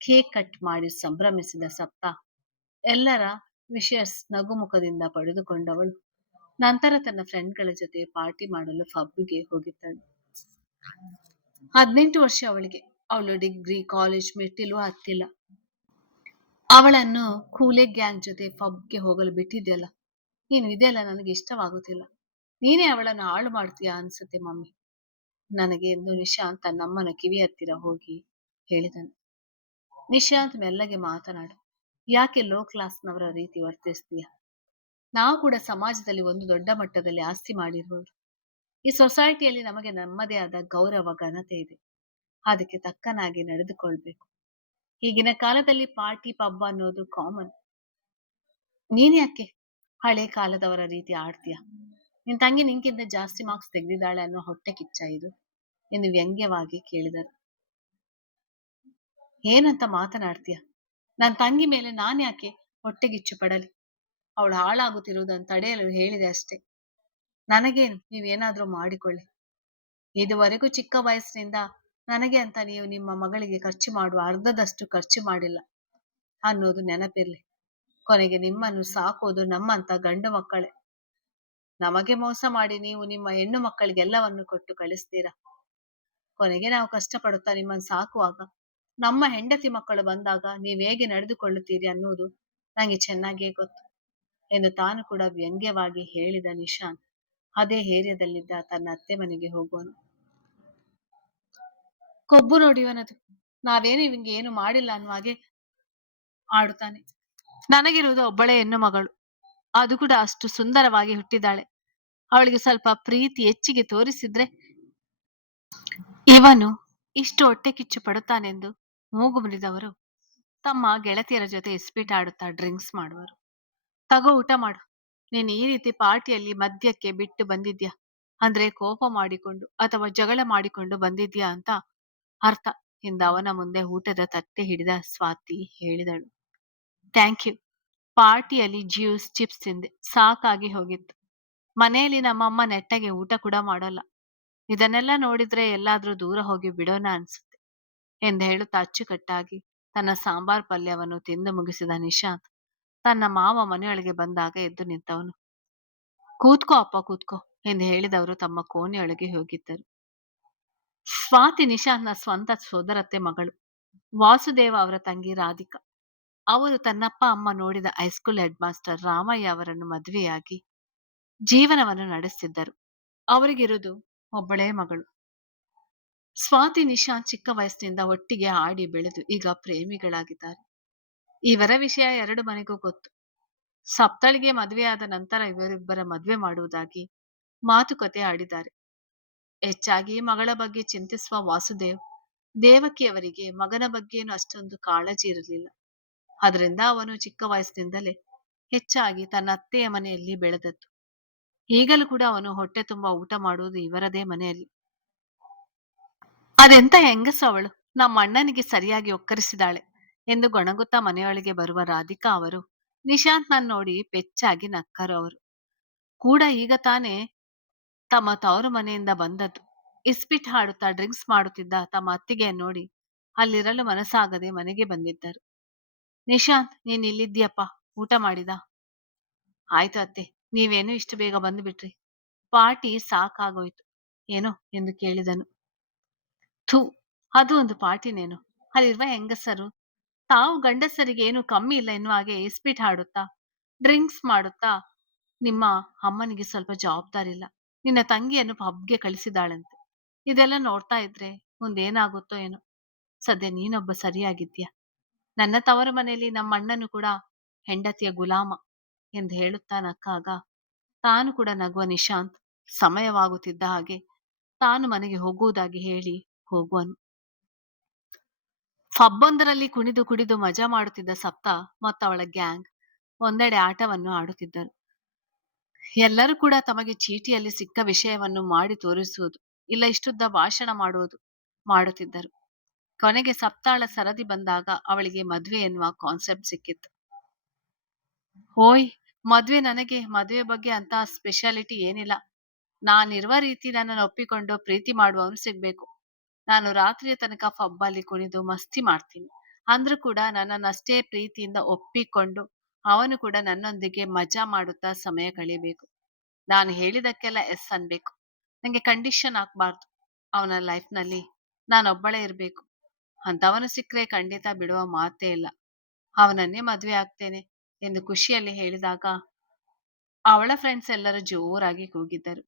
ಕೇಕ್ ಕಟ್ ಮಾಡಿ ಸಂಭ್ರಮಿಸಿದ ಸಪ್ತಾ ಎಲ್ಲರ ವಿಶಸ್ ನಗುಮುಖದಿಂದ ಪಡೆದುಕೊಂಡವಳು ನಂತರ ತನ್ನ ಫ್ರೆಂಡ್ಗಳ ಜೊತೆ ಪಾರ್ಟಿ ಮಾಡಲು ಪಬ್ಗೆ ಹೋಗಿದ್ದಳು. 18 ವರ್ಷ ಅವಳಿಗೆ. ಅವಳು ಡಿಗ್ರಿ ಕಾಲೇಜ್ ಮೆಟ್ಟಿಲು ಹತ್ತಿಲ್ಲ. ಅವಳನ್ನು ಕೂಲೆ ಗ್ಯಾಂಗ್ ಜೊತೆ ಪಬ್ಗೆ ಹೋಗಲು ಬಿಟ್ಟಿದ್ಯಲ್ಲ, ನೀನು ಇದೆಲ್ಲ ನನಗೆ ಇಷ್ಟವಾಗುತ್ತಿಲ್ಲ. ನೀನೇ ಅವಳನ್ನು ಹಾಳು ಮಾಡ್ತೀಯಾ ಅನ್ಸುತ್ತೆ ಮಮ್ಮಿ ನನಗೆ ಎಂದು ನಿಶಾಂತ್ ತನ್ನಮ್ಮನ ಕಿವಿ ಹತ್ತಿರ ಹೋಗಿ ಹೇಳಿದನು. ನಿಶಾಂತ್ ಮೆಲ್ಲಗೆ ಮಾತನಾಡು. ಯಾಕೆ ಲೋ ಕ್ಲಾಸ್‌ನವರ ರೀತಿ ವರ್ತಿಸ್ತೀಯ? ನಾವು ಕೂಡ ಸಮಾಜದಲ್ಲಿ ಒಂದು ದೊಡ್ಡ ಮಟ್ಟದಲ್ಲಿ ಆಸ್ತಿ ಮಾಡಿರುವವರು. ಈ ಸೊಸೈಟಿಯಲ್ಲಿ ನಮಗೆ ನಮ್ಮದೇ ಆದ ಗೌರವ, ಘನತೆ ಇದೆ. ಅದಕ್ಕೆ ತಕ್ಕನಾಗಿ ನಡೆದುಕೊಳ್ಬೇಕು. ಈಗಿನ ಕಾಲದಲ್ಲಿ ಪಾರ್ಟಿ, ಪಬ್ ಅನ್ನೋದು ಕಾಮನ್. ನೀನ್ಯಾಕೆ ಹಳೆ ಕಾಲದವರ ರೀತಿ ಆಡ್ತೀಯ? ನಿನ್ ತಂಗಿ ನಿನ್ಗಿಂತ ಜಾಸ್ತಿ ಮಾರ್ಕ್ಸ್ ತೆಗೆದಿದ್ದಾಳೆ ಅನ್ನೋ ಹೊಟ್ಟೆ ಕಿಚ್ಚ ಇದು? ಎಂದು ವ್ಯಂಗ್ಯವಾಗಿ ಕೇಳಿದರು. ಏನಂತ ಮಾತನಾಡ್ತೀಯ? ನನ್ನ ತಂಗಿ ಮೇಲೆ ನಾನ್ಯಾಕೆ ಹೊಟ್ಟೆಗಿಚ್ಚು ಪಡಲಿ? ಅವಳು ಹಾಳಾಗುತ್ತಿರುವುದನ್ನು ತಡೆಯಲು ಹೇಳಿದೆ ಅಷ್ಟೇ. ನನಗೇನು, ನೀವೇನಾದ್ರೂ ಮಾಡಿಕೊಳ್ಳಿ. ಇದುವರೆಗೂ ಚಿಕ್ಕ ವಯಸ್ಸಿನಿಂದ ನನಗೆ ಅಂತ ನೀವು ನಿಮ್ಮ ಮಗಳಿಗೆ ಖರ್ಚು ಮಾಡುವ ಅರ್ಧದಷ್ಟು ಖರ್ಚು ಮಾಡಿಲ್ಲ ಅನ್ನೋದು ನೆನಪಿರ್ಲಿ. ಕೊನೆಗೆ ನಿಮ್ಮನ್ನು ಸಾಕೋದು ನಮ್ಮಂತ ಗಂಡು ಮಕ್ಕಳೇ. ನಮಗೆ ಮೋಸ ಮಾಡಿ ನೀವು ನಿಮ್ಮ ಹೆಣ್ಣು ಮಕ್ಕಳಿಗೆ ಎಲ್ಲವನ್ನು ಕೊಟ್ಟು ಕಳಿಸ್ತೀರಾ. ಕೊನೆಗೆ ನಾವು ಕಷ್ಟಪಡುತ್ತಾ ನಿಮ್ಮನ್ನು ಸಾಕುವಾಗ ನಮ್ಮ ಹೆಂಡತಿ ಮಕ್ಕಳು ಬಂದಾಗ ನೀವು ಹೇಗೆ ನಡೆದುಕೊಳ್ಳುತ್ತೀರಿ ಅನ್ನುವುದು ನಂಗೆ ಚೆನ್ನಾಗಿಯೇ ಗೊತ್ತು ಎಂದು ತಾನು ಕೂಡ ವ್ಯಂಗ್ಯವಾಗಿ ಹೇಳಿದ ನಿಶಾಂತ್ ಅದೇ ಏರಿಯಾದಲ್ಲಿದ್ದ ತನ್ನ ಅತ್ತೆ ಮನೆಗೆ ಹೋಗುವನು. ಕೊಬ್ಬು ನೋಡಿ ಇವನದು. ನಾವೇನು ಇವಂಗೆ ಏನು ಮಾಡಿಲ್ಲ ಅನ್ನುವ ಹಾಗೆ ಆಡುತ್ತಾನೆ. ನನಗಿರುವುದು ಒಬ್ಬಳೇ ಹೆಣ್ಣು ಮಗಳು, ಅದು ಕೂಡ ಅಷ್ಟು ಸುಂದರವಾಗಿ ಹುಟ್ಟಿದ್ದಾಳೆ. ಅವಳಿಗೆ ಸ್ವಲ್ಪ ಪ್ರೀತಿ ಹೆಚ್ಚಿಗೆ ತೋರಿಸಿದ್ರೆ ಇವನು ಇಷ್ಟು ಹೊಟ್ಟೆ ಕಿಚ್ಚು ಪಡುತ್ತಾನೆಂದು ಮೂಗು ಮುರಿದವರು ತಮ್ಮ ಗೆಳತಿಯರ ಜೊತೆ ಇಸ್ಪೀಟ್ ಆಡುತ್ತಾ ಡ್ರಿಂಕ್ಸ್ ಮಾಡುವರು. ತಗೋ ಊಟ ಮಾಡು. ನೀನು ಈ ರೀತಿ ಪಾರ್ಟಿಯಲ್ಲಿ ಮದ್ಯಕ್ಕೆ ಬಿಟ್ಟು ಬಂದಿದ್ಯಾ ಅಂದ್ರೆ ಕೋಪ ಮಾಡಿಕೊಂಡು ಅಥವಾ ಜಗಳ ಮಾಡಿಕೊಂಡು ಬಂದಿದ್ಯಾ ಅಂತ ಅರ್ಥ ಎಂದು ಅವನ ಮುಂದೆ ಊಟದ ತಟ್ಟೆ ಹಿಡಿದ ಸ್ವಾತಿ ಹೇಳಿದಳು. Thank you. ಪಾರ್ಟಿಯಲ್ಲಿ ಜ್ಯೂಸ್ ಚಿಪ್ಸ್ ತಿಂದೆ, ಸಾಕಾಗಿ ಹೋಗಿತ್ತು. ಮನೆಯಲ್ಲಿ ನಮ್ಮಮ್ಮ ನೆಟ್ಟಗೆ ಊಟ ಕೂಡ ಮಾಡಲ್ಲ. ಇದನ್ನೆಲ್ಲ ನೋಡಿದ್ರೆ ಎಲ್ಲಾದ್ರೂ ದೂರ ಹೋಗಿ ಬಿಡೋಣ ಅನ್ಸುತ್ತೆ ಎಂದು ಹೇಳುತ್ತಾ ಅಚ್ಚುಕಟ್ಟಾಗಿ ತನ್ನ ಸಾಂಬಾರ್ ಪಲ್ಯವನ್ನು ತಿಂದು ಮುಗಿಸಿದ ನಿಶಾಂತ್ ತನ್ನ ಮಾವ ಮನೆಯೊಳಗೆ ಬಂದಾಗ ಎದ್ದು ನಿಂತವನು. ಕೂತ್ಕೋ ಅಪ್ಪ ಕೂತ್ಕೋ ಎಂದು ಹೇಳಿದವರು ತಮ್ಮ ಕೋಣೆಯೊಳಗೆ ಹೋಗಿದ್ದರು. ಸ್ವಾತಿ ನಿಶಾಂತ್ನ ಸ್ವಂತ ಸೋದರತ್ತೆ ಮಗಳು. ವಾಸುದೇವ ಅವರ ತಂಗಿ ರಾಧಿಕಾ. ಅವರು ತನ್ನಪ್ಪ ಅಮ್ಮ ನೋಡಿದ ಹೈಸ್ಕೂಲ್ ಹೆಡ್ ಮಾಸ್ಟರ್ ರಾಮಯ್ಯ ಅವರನ್ನು ಮದುವೆಯಾಗಿ ಜೀವನವನ್ನು ನಡೆಸುತ್ತಿದ್ದರು. ಅವರಿಗಿರುವುದು ಒಬ್ಬಳೇ ಮಗಳು. ಸ್ವಾತಿ ನಿಶಾಂತ್ ಚಿಕ್ಕ ವಯಸ್ಸಿನಿಂದ ಒಟ್ಟಿಗೆ ಆಡಿ ಬೆಳೆದು ಈಗ ಪ್ರೇಮಿಗಳಾಗಿದ್ದಾರೆ. ಇವರ ವಿಷಯ ಎರಡು ಮನೆಗೂ ಗೊತ್ತು. ಸಪ್ತಳಿಗೆ ಮದುವೆಯಾದ ನಂತರ ಇವರಿಬ್ಬರ ಮದುವೆ ಮಾಡುವುದಾಗಿ ಮಾತುಕತೆ ಆಡಿದ್ದಾರೆ. ಹೆಚ್ಚಾಗಿ ಮಗಳ ಬಗ್ಗೆ ಚಿಂತಿಸುವ ವಾಸುದೇವ್ ದೇವಕಿಯವರಿಗೆ ಮಗನ ಬಗ್ಗೆಯೂ ಅಷ್ಟೊಂದು ಕಾಳಜಿ ಇರಲಿಲ್ಲ. ಅದರಿಂದ ಅವನು ಚಿಕ್ಕ ವಯಸ್ಸಿನಿಂದಲೇ ಹೆಚ್ಚಾಗಿ ತನ್ನ ಅತ್ತೆಯ ಮನೆಯಲ್ಲಿ ಬೆಳೆದದ್ದು. ಈಗಲೂ ಕೂಡ ಅವನು ಹೊಟ್ಟೆ ತುಂಬ ಊಟ ಮಾಡುವುದು ಇವರದೇ ಮನೆಯಲ್ಲಿ. ಅದೆಂತ ಹೆಂಗಸು ಅವಳು, ನಮ್ಮ ಅಣ್ಣನಿಗೆ ಸರಿಯಾಗಿ ಒಕ್ಕರಿಸಿದಾಳೆ ಎಂದು ಗೊಣಗುತ್ತಾ ಮನೆಯೊಳಗೆ ಬರುವ ರಾಧಿಕಾ ಅವರು ನಿಶಾಂತ್ನನ್ನು ನೋಡಿ ಪೆಚ್ಚಾಗಿ ನಕ್ಕರು. ಅವರು ಕೂಡ ಈಗ ತಾನೇ ತಮ್ಮ ತವರು ಮನೆಯಿಂದ ಬಂದದ್ದು. ಇಸ್ಪಿಟ್ ಹಾಡುತ್ತಾ ಡ್ರಿಂಕ್ಸ್ ಮಾಡುತ್ತಿದ್ದ ತಮ್ಮ ಅತ್ತಿಗೆಯನ್ನು ನೋಡಿ ಅಲ್ಲಿರಲು ಮನಸ್ಸಾಗದೆ ಮನೆಗೆ ಬಂದಿದ್ದರು. ನಿಶಾಂತ್, ನೀನ್ ಇಲ್ಲಿದ್ದೀಯಪ್ಪ, ಊಟ ಮಾಡಿದ? ಆಯ್ತು ಅತ್ತೆ, ನೀವೇನು ಇಷ್ಟು ಬೇಗ ಬಂದು ಬಿಟ್ರಿ? ಪಾರ್ಟಿ ಸಾಕಾಗೋಯ್ತು ಏನೋ ಎಂದು ಕೇಳಿದನು. ಥೂ, ಅದು ಒಂದು ಪಾರ್ಟಿನೇನು? ಅಲ್ಲಿರುವ ಹೆಂಗಸರು ತಾವು ಗಂಡಸರಿಗೆ ಏನು ಕಮ್ಮಿ ಇಲ್ಲ ಎನ್ನುವ ಹಾಗೆ ಇಸ್ಪಿಟ್ ಹಾಡುತ್ತಾ ಡ್ರಿಂಕ್ಸ್ ಮಾಡುತ್ತಾ, ನಿಮ್ಮ ಅಮ್ಮನಿಗೆ ಸ್ವಲ್ಪ ಜವಾಬ್ದಾರಿ ಇಲ್ಲ, ನಿನ್ನ ತಂಗಿಯನ್ನು ಪಬ್ಗೆ ಕಳಿಸಿದಾಳಂತೆ. ಇದೆಲ್ಲ ನೋಡ್ತಾ ಇದ್ರೆ ಮುಂದೇನಾಗುತ್ತೋ ಏನೋ. ಸದ್ಯ ನೀನೊಬ್ಬ ಸರಿಯಾಗಿದ್ಯಾ. ನನ್ನ ತವರು ಮನೆಯಲ್ಲಿ ನಮ್ಮ ಅಣ್ಣನು ಕೂಡ ಹೆಂಡತಿಯ ಗುಲಾಮ ಎಂದು ಹೇಳುತ್ತಾ ನಕ್ಕಾಗ ತಾನು ಕೂಡ ನಗುವ ನಿಶಾಂತ್ ಸಮಯವಾಗುತ್ತಿದ್ದ ಹಾಗೆ ತಾನು ಮನೆಗೆ ಹೋಗುವುದಾಗಿ ಹೇಳಿ ಹೋಗುವನು. ಫಬ್ಬೊಂದರಲ್ಲಿ ಕುಣಿದು ಕುಡಿದು ಮಜಾ ಮಾಡುತ್ತಿದ್ದ ಸಪ್ತ ಮತ್ತು ಅವಳ ಗ್ಯಾಂಗ್ ಒಂದೆಡೆ ಆಟವನ್ನು ಆಡುತ್ತಿದ್ದರು. ಎಲ್ಲರೂ ಕೂಡ ತಮಗೆ ಚೀಟಿಯಲ್ಲಿ ಸಿಕ್ಕ ವಿಷಯವನ್ನು ಮಾಡಿ ತೋರಿಸುವುದು, ಇಲ್ಲ ಇಷ್ಟುದ್ದ ಭಾಷಣ ಮಾಡುವುದು ಮಾಡುತ್ತಿದ್ದರು. ಕೊನೆಗೆ ಸಪ್ತಾಳ ಸರದಿ ಬಂದಾಗ ಅವಳಿಗೆ ಮದ್ವೆ ಎನ್ನುವ ಕಾನ್ಸೆಪ್ಟ್ ಸಿಕ್ಕಿತ್ತು. ಓಯ್, ನನಗೆ ಮದುವೆ ಬಗ್ಗೆ ಅಂತ ಸ್ಪೆಷಾಲಿಟಿ ಏನಿಲ್ಲ. ನಾನಿರುವ ರೀತಿ ನನ್ನನ್ನು ಒಪ್ಪಿಕೊಂಡು ಪ್ರೀತಿ ಮಾಡುವವನು ಸಿಗ್ಬೇಕು. ನಾನು ರಾತ್ರಿಯ ತನಕ ಪಬ್ಬಲ್ಲಿ ಕುಣಿದು ಮಸ್ತಿ ಮಾಡ್ತೀನಿ ಅಂದ್ರೂ ಕೂಡ ನನ್ನನ್ನಷ್ಟೇ ಪ್ರೀತಿಯಿಂದ ಒಪ್ಪಿಕೊಂಡು ಅವನು ಕೂಡ ನನ್ನೊಂದಿಗೆ ಮಜಾ ಮಾಡುತ್ತಾ ಸಮಯ ಕಳಿಬೇಕು. ನಾನು ಹೇಳಿದಕ್ಕೆಲ್ಲ ಎಸ್ ಅನ್ಬೇಕು. ನಂಗೆ ಕಂಡೀಷನ್ ಹಾಕ್ಬಾರ್ದು. ಅವನ ಲೈಫ್ನಲ್ಲಿ ನಾನೊಬ್ಬಳೇ ಇರಬೇಕು. ಅಂತವನು ಸಿಕ್ಕರೆ ಖಂಡಿತ ಬಿಡುವ ಮಾತೇ ಇಲ್ಲ. ಅವನನ್ನೇ ಮದುವೆ ಆಗ್ತೇನೆ ಎಂದು ಖುಷಿಯಲ್ಲಿ ಹೇಳಿದಾಗ ಅವಳ ಫ್ರೆಂಡ್ಸ್ ಎಲ್ಲರೂ ಜೋರಾಗಿ ಕೂಗಿದ್ದರು.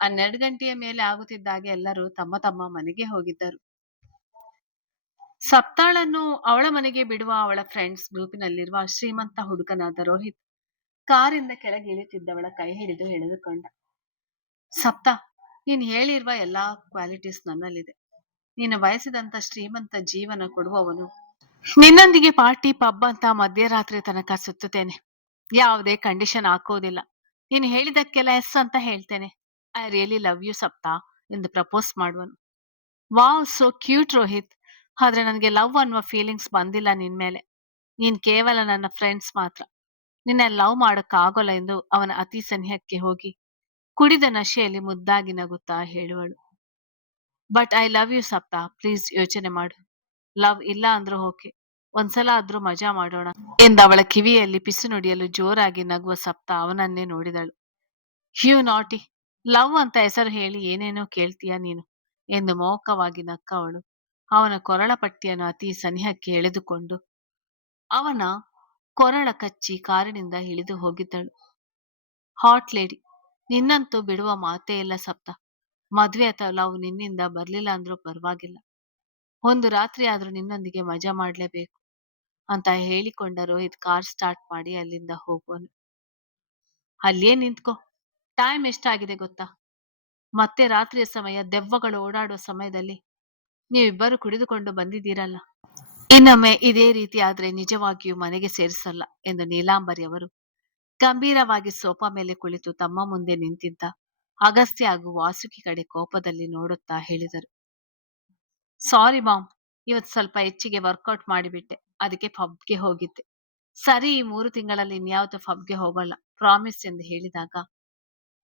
12 ಗಂಟೆಯ ಮೇಲೆ ಆಗುತ್ತಿದ್ದಾಗೆ ಎಲ್ಲರೂ ತಮ್ಮ ತಮ್ಮ ಮನೆಗೆ ಹೋಗಿದ್ದರು. ಸಪ್ತಾಳನ್ನು ಅವಳ ಮನೆಗೆ ಬಿಡುವ ಅವಳ ಫ್ರೆಂಡ್ಸ್ ಗ್ರೂಪಿನಲ್ಲಿರುವ ಶ್ರೀಮಂತ ಹುಡುಗನಾದ ರೋಹಿತ್ ಕಾರಿಂದ ಕೆಳಗೆ ಇಳಿತಿದ್ದವಳ ಕೈ ಹಿಡಿದು ಎಳೆದುಕೊಂಡ. ಸಪ್ತಾ, ನೀನ್ ಹೇಳಿರುವ ಎಲ್ಲಾ ಕ್ವಾಲಿಟೀಸ್ ನನ್ನಲ್ಲಿದೆ. ನೀನು ಬಯಸಿದಂತ ಶ್ರೀಮಂತ ಜೀವನ ಕೊಡುವವನು. ನಿನ್ನೊಂದಿಗೆ ಪಾರ್ಟಿ ಪಬ್ ಅಂತ ಮಧ್ಯರಾತ್ರಿ ತನಕ ಸುತ್ತುತ್ತೇನೆ. ಯಾವುದೇ ಕಂಡೀಷನ್ ಹಾಕೋದಿಲ್ಲ. ನೀನು ಹೇಳಿದಕ್ಕೆಲ್ಲ ಎಸ್ ಅಂತ ಹೇಳ್ತೇನೆ. ಐ ರಿಯಲಿ ಲವ್ ಯು ಸಪ್ತಾ ಎಂದು ಪ್ರಪೋಸ್ ಮಾಡುವನು. Wow, so cute Rohit. ಆದ್ರೆ ನನಗೆ ಲವ್ ಅನ್ನುವ ಫೀಲಿಂಗ್ಸ್ ಬಂದಿಲ್ಲ ನಿನ್ಮೇಲೆ. ನೀನ್ ಕೇವಲ ನನ್ನ ಫ್ರೆಂಡ್ಸ್ ಮಾತ್ರ. ನಿನ್ನ ಲವ್ ಮಾಡೋಕ್ಕಾಗೋಲ್ಲ ಎಂದು ಅವನ ಅತಿ ಸನಿಹಕ್ಕೆ ಹೋಗಿ ಕುಡಿದ ನಶೆಯಲ್ಲಿ ಮುದ್ದಾಗಿ ನಗುತ್ತಾ ಹೇಳುವಳು. But I love you Saptha, please ಯೋಚನೆ ಮಾಡು. ಲವ್ ಇಲ್ಲ ಅಂದ್ರೂ ಓಕೆ, ಒಂದ್ಸಲ ಆದ್ರೂ ಮಜಾ ಮಾಡೋಣ ಎಂದ ಅವಳ ಕಿವಿಯಲ್ಲಿ ಪಿಸು ನುಡಿಯಲು ಜೋರಾಗಿ ನಗುವ ಸಪ್ತಾ ಅವನನ್ನೇ ನೋಡಿದಳು. ಹ್ಯೂ ನಾಟಿ, ಲವ್ ಅಂತ ಹೆಸರು ಹೇಳಿ ಏನೇನೋ ಕೇಳ್ತೀಯ ನೀನು ಎಂದು ಮೌಖವಾಗಿ ನಕ್ಕ ಅವಳು ಅವನ ಕೊರಳ ಪಟ್ಟಿಯನ್ನು ಅತಿ ಸನಿಹಕ್ಕೆ ಎಳೆದುಕೊಂಡು ಅವನ ಕೊರಳ ಕಚ್ಚಿ ಕಾರಿನಿಂದ ಇಳಿದು ಹೋಗಿದ್ದಳು. ಹಾಟ್ ಲೇಡಿ, ನಿನ್ನಂತೂ ಬಿಡುವ ಮಾತೇ ಇಲ್ಲ ಸಪ್ತ. ಮದ್ವೆ ಅಥವಾ ಲವ್ ನಿನ್ನಿಂದ ಬರ್ಲಿಲ್ಲ ಅಂದ್ರೂ ಪರವಾಗಿಲ್ಲ. ಒಂದು ರಾತ್ರಿ ಆದ್ರೂ ನಿನ್ನೊಂದಿಗೆ ಮಜಾ ಮಾಡ್ಲೇಬೇಕು ಅಂತ ಹೇಳಿಕೊಂಡ ರೋಹಿತ್ ಕಾರ್ ಸ್ಟಾರ್ಟ್ ಮಾಡಿ ಅಲ್ಲಿಂದ ಹೋಗುವನು. ಅಲ್ಲಿಯೇ ನಿಂತ್ಕೋ. ಟೈಮ್ ಎಷ್ಟಾಗಿದೆ ಗೊತ್ತಾ? ಮತ್ತೆ ರಾತ್ರಿಯ ಸಮಯ, ದೆವ್ವಗಳು ಓಡಾಡುವ ಸಮಯದಲ್ಲಿ ನೀವಿಬ್ಬರು ಕುಡಿದುಕೊಂಡು ಬಂದಿದ್ದೀರಲ್ಲ. ಇನ್ನೊಮ್ಮೆ ಇದೇ ರೀತಿ ಆದ್ರೆ ನಿಜವಾಗಿಯೂ ಮನೆಗೆ ಸೇರಿಸಲ್ಲ ಎಂದು ನೀಲಾಂಬರಿ ಅವರು ಗಂಭೀರವಾಗಿ ಸೋಫಾ ಮೇಲೆ ಕುಳಿತು ತಮ್ಮ ಮುಂದೆ ನಿಂತಿದ್ದ ಅಗಸ್ತ್ಯ ಹಾಗೂ ವಾಸುಕಿ ಕಡೆ ಕೋಪದಲ್ಲಿ ನೋಡುತ್ತಾ ಹೇಳಿದರು. ಸಾರಿ ಮಾಮ್, ಇವತ್ತು ಸ್ವಲ್ಪ ಹೆಚ್ಚಿಗೆ ವರ್ಕೌಟ್ ಮಾಡಿಬಿಟ್ಟೆ. ಅದಕ್ಕೆ ಪಬ್ಗೆ ಹೋಗಿದ್ದೆ. ಸರಿ, ಈ 3 ತಿಂಗಳಲ್ಲಿ ಇನ್ಯಾವತ್ತೂ ಪಬ್ಗೆ ಹೋಗಲ್ಲ, ಪ್ರಾಮಿಸ್ ಎಂದು ಹೇಳಿದಾಗ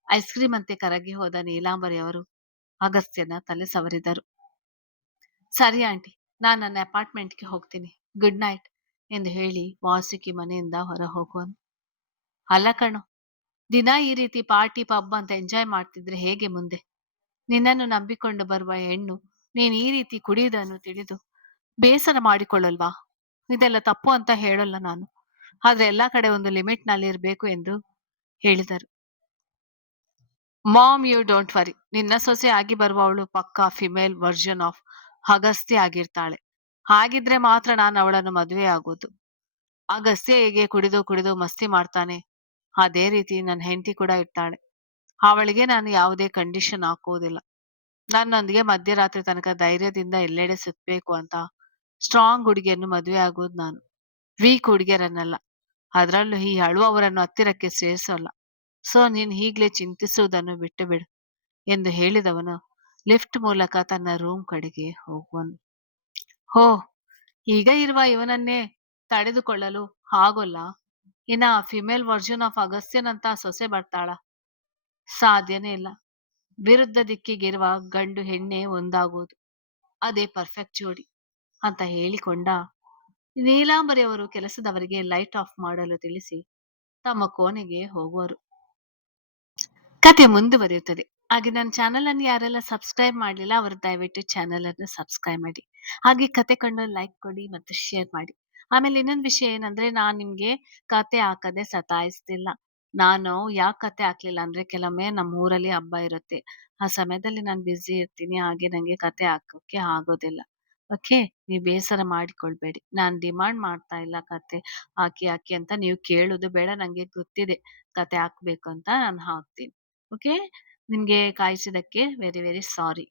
ಐಸ್ ಕ್ರೀಮ್ ಅಂತೆ ಕರಗಿ ಹೋದ ನೀಲಾಂಬರಿ ಅವರು ಅಗಸ್ತ್ಯನ ತಲೆ ಸವರಿದರು. ಸರಿ ಆಂಟಿ, ನಾನು ನನ್ನ ಅಪಾರ್ಟ್ಮೆಂಟ್ಗೆ ಹೋಗ್ತೀನಿ. ಗುಡ್ ನೈಟ್ ಎಂದು ಹೇಳಿ ವಾಸುಕಿ ಮನೆಯಿಂದ ಹೊರ ಹೋಗುವನು. ಅಲ್ಲ ಕಣು, ದಿನ ಈ ರೀತಿ ಪಾರ್ಟಿ ಪಬ್ ಅಂತ ಎಂಜಾಯ್ ಮಾಡ್ತಿದ್ರೆ ಹೇಗೆ ಮುಂದೆ? ನಿನ್ನನ್ನು ನಂಬಿಕೊಂಡು ಬರುವ ಹೆಣ್ಣು ನೀನ್ ಈ ರೀತಿ ಕುಡಿಯುವುದನ್ನು ತಿಳಿದು ಬೇಸರ ಮಾಡಿಕೊಳ್ಳಲ್ವಾ? ಇದೆಲ್ಲ ತಪ್ಪು ಅಂತ ಹೇಳಲ್ಲ ನಾನು, ಆದ್ರೆ ಎಲ್ಲಾ ಕಡೆ ಒಂದು ಲಿಮಿಟ್ ನಲ್ಲಿ ಇರಬೇಕು ಎಂದು ಹೇಳಿದರು. Mom, you don't worry. ನಿನ್ನ ಸೊಸೆ ಆಗಿ ಬರುವವಳು ಪಕ್ಕಾ ಫಿಮೇಲ್ ವರ್ಜನ್ ಆಫ್ ಅಗಸ್ತ್ಯ ಆಗಿರ್ತಾಳೆ. ಹಾಗಿದ್ರೆ ಮಾತ್ರ ನಾನು ಅವಳನ್ನು ಮದುವೆ ಆಗೋದು. ಅಗಸ್ತ್ಯ ಹೇಗೆ ಕುಡಿದು ಕುಡಿದು ಮಸ್ತಿ ಮಾಡ್ತಾನೆ, ಅದೇ ರೀತಿ ನನ್ನ ಹೆಂಡತಿ ಕೂಡ ಇರ್ತಾಳೆ. ಅವಳಿಗೆ ನಾನು ಯಾವುದೇ ಕಂಡೀಷನ್ ಹಾಕುವುದಿಲ್ಲ. ನನ್ನೊಂದಿಗೆ ಮಧ್ಯರಾತ್ರಿ ತನಕ ಧೈರ್ಯದಿಂದ ಎಲ್ಲೆಡೆ ಸುತ್ತಬೇಕು ಅಂತ ಸ್ಟ್ರಾಂಗ್ ಹುಡುಗಿಯನ್ನು ಮದುವೆ ಆಗೋದು ನಾನು, ವೀಕ್ ಹುಡುಗಿಯರನ್ನಲ್ಲ. ಅದರಲ್ಲೂ ಈ ಅಳುವವರನ್ನು ಹತ್ತಿರಕ್ಕೆ ಸೇರಿಸೋಲ್ಲ. ಸೊ ನೀನ್ ಹೀಗ್ಲೇ ಚಿಂತಿಸುವುದನ್ನು ಬಿಟ್ಟು ಬಿಡು ಎಂದು ಹೇಳಿದವನು ಲಿಫ್ಟ್ ಮೂಲಕ ತನ್ನ ರೂಮ್ ಕಡೆಗೆ ಹೋಗುವನು. ಹೋ, ಈಗ ಇರುವ ಇವನನ್ನೇ ತಡೆದುಕೊಳ್ಳಲು ಆಗೋಲ್ಲ, ಇನ್ನ ಫಿಮೇಲ್ ವರ್ಜನ್ ಆಫ್ ಅಗಸ್ತ್ಯನಂತ ಸೊಸೆ ಬರ್ತಾಳ? ಸಾಧ್ಯನೇ ಇಲ್ಲ. ವಿರುದ್ಧ ದಿಕ್ಕಿಗಿರುವ ಗಂಡು ಹೆಣ್ಣೆ ಒಂದಾಗೋದು, ಅದೇ ಪರ್ಫೆಕ್ಟ್ ಜೋಡಿ ಅಂತ ಹೇಳಿಕೊಂಡ ನೀಲಾಂಬರಿ ಅವರು ಕೆಲಸದವರಿಗೆ ಲೈಟ್ ಆಫ್ ಮಾಡಲು ತಿಳಿಸಿ ತಮ್ಮ ಕೋಣೆಗೆ ಹೋಗುವರು. ಕತೆ ಮುಂದುವರಿಯುತ್ತದೆ. ಹಾಗೆ ನನ್ನ ಚಾನೆಲ್ ಅನ್ನು ಯಾರೆಲ್ಲ ಸಬ್ಸ್ಕ್ರೈಬ್ ಮಾಡಲಿಲ್ಲ ಅವರು ದಯವಿಟ್ಟು ಚಾನೆಲ್ ಅನ್ನು ಸಬ್ಸ್ಕ್ರೈಬ್ ಮಾಡಿ. ಹಾಗೆ ಕತೆ ಕಂಡು ಲೈಕ್ ಕೊಡಿ ಮತ್ತು ಶೇರ್ ಮಾಡಿ. ಆಮೇಲೆ ಇನ್ನೊಂದು ವಿಷಯ ಏನಂದ್ರೆ, ನಾನ್ ನಿಮ್ಗೆ ಕತೆ ಹಾಕದೆ ಸತಾಯಿಸ್ತಿಲ್ಲ. ನಾನು ಯಾಕೆ ಕತೆ ಹಾಕ್ಲಿಲ್ಲ ಅಂದ್ರೆ, ಕೆಲವೊಮ್ಮೆ ನಮ್ಮ ಊರಲ್ಲಿ ಹಬ್ಬ ಇರುತ್ತೆ. ಆ ಸಮಯದಲ್ಲಿ ನಾನು ಬ್ಯುಸಿ ಇರ್ತೀನಿ. ಹಾಗೆ ನಂಗೆ ಕತೆ ಹಾಕೋಕೆ ಆಗೋದಿಲ್ಲ. ಓಕೆ, ನೀವು ಬೇಸರ ಮಾಡಿಕೊಳ್ಬೇಡಿ. ನಾನು ಡಿಮಾಂಡ್ ಮಾಡ್ತಾ ಇಲ್ಲ ಕತೆ ಹಾಕಿ ಹಾಕಿ ಅಂತ. ನೀವು ಕೇಳುದು ಬೇಡ, ನಂಗೆ ಗೊತ್ತಿದೆ ಕತೆ ಹಾಕ್ಬೇಕು ಅಂತ ನಾನು ಹಾಕ್ತೀನಿ. ಓಕೆ, ನಿಮ್ಗೆ ಕಾಯಿಸಿದಕ್ಕೆ ವೆರಿ ವೆರಿ ಸಾರಿ.